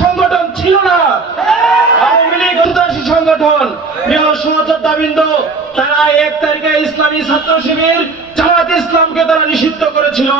সংগঠন ছিল না। আওয়ামী লীগ সন্ত্রাসী সংগঠন সহযোদ্ধাবৃন্দ তারা এক তারিখে ইসলামী ছাত্র শিবির জামাত ইসলামকে তারা নিষিদ্ধ করেছিল।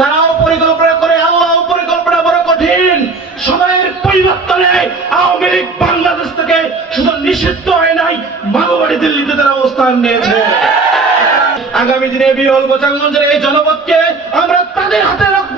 তারাও পরিকল্পনা করে আল্লাহ পরিকল্পনা বড় কঠিন। সময়ের পরিবর্তনে আওয়ামী লীগ বাংলাদেশ থেকে শুধু নিষিদ্ধ হয় নাই, মাগবাড়ি দিল্লিতে তারা অবস্থান নিয়েছে। আগামী দিনে বিরল গোচাঙ্গঞ্জের এই জনপদকে আমরা তাদের হাতে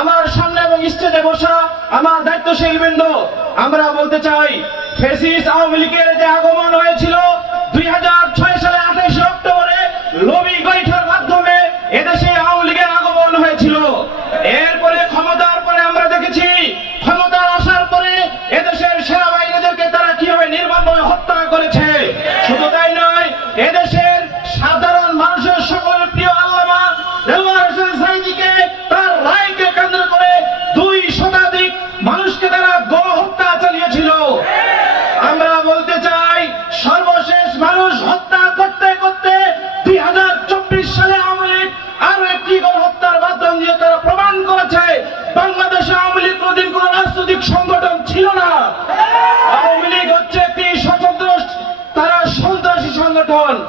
আমার সামনে এবং স্টেজে বসা আমার দায়িত্বশীল বৃন্দ, আমরা বলতে চাই, ফেসিস আওয়ামী লীগের যে আগমন হয়েছিল দুই হাজার ছয়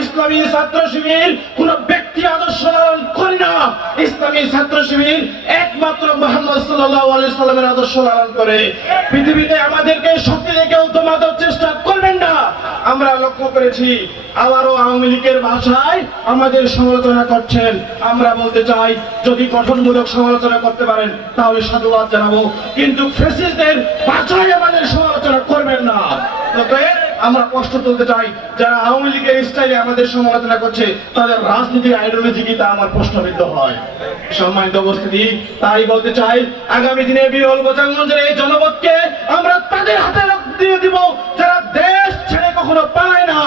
ইসলামী ছাত্র শিবির কোন ব্যক্তি আদর্শ লালন করে না। ইসলামী ছাত্র শিবির একমাত্র মোহাম্মদ সাল্লামের আদর্শ লালন করে। পৃথিবীতে আমাদেরকে শক্তি দিয়ে কেউ তোমাদের চেষ্টা করবেন না। আমরা লক্ষ্য করেছি, আবারও আওয়ামী লীগের ভাষায় আমাদের সমালোচনা করছেন। আমরা বলতে চাই, যদি গঠনমূলক সমালোচনা করতে পারেন, তাহলে সাধুবাদ জানাব। কিন্তু ফেসিসদের ভাষায় আমাদের সমালোচনা করবেন না। আমরা কষ্ট তুলতে চাই। যারা আওয়ামী লীগের স্টাইলে আমাদের সমালোচনা করছে, তাদের রাজনীতি আইডিওলজি কি তা আমার প্রশ্নবিদ্ধ হয়। সম্মানিত উপস্থিতি, তাই বলতে চাই, আগামী দিনে বিরল গোচাঙ্গঞ্জের এই জনপদকে আমরা তাদের হাতে দিয়ে দিব, যারা দেশ ছেড়ে কখনো পালায় না।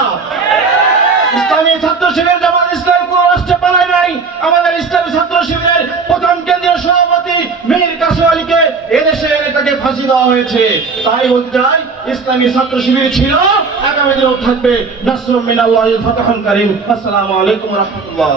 ছাত্র শিবির জামাত ইসলাম কোন রাষ্ট্রে পালায় নাই। আমাদের ইসলামী ছাত্র শিবিরের প্রথম কেন্দ্রীয় সভাপতি মীর কাসিম আলীকে এদেশে তাকে ফাঁসি দেওয়া হয়েছে। তাই বলতে চাই ইসলামী ছাত্র শিবির ছিল আগামী দিনেও থাকবে। নাসরুম মিনাল্লাহিল ফাতাহুল কারীম। আসসালামু আলাইকুম রাহমাতুল্লাহ।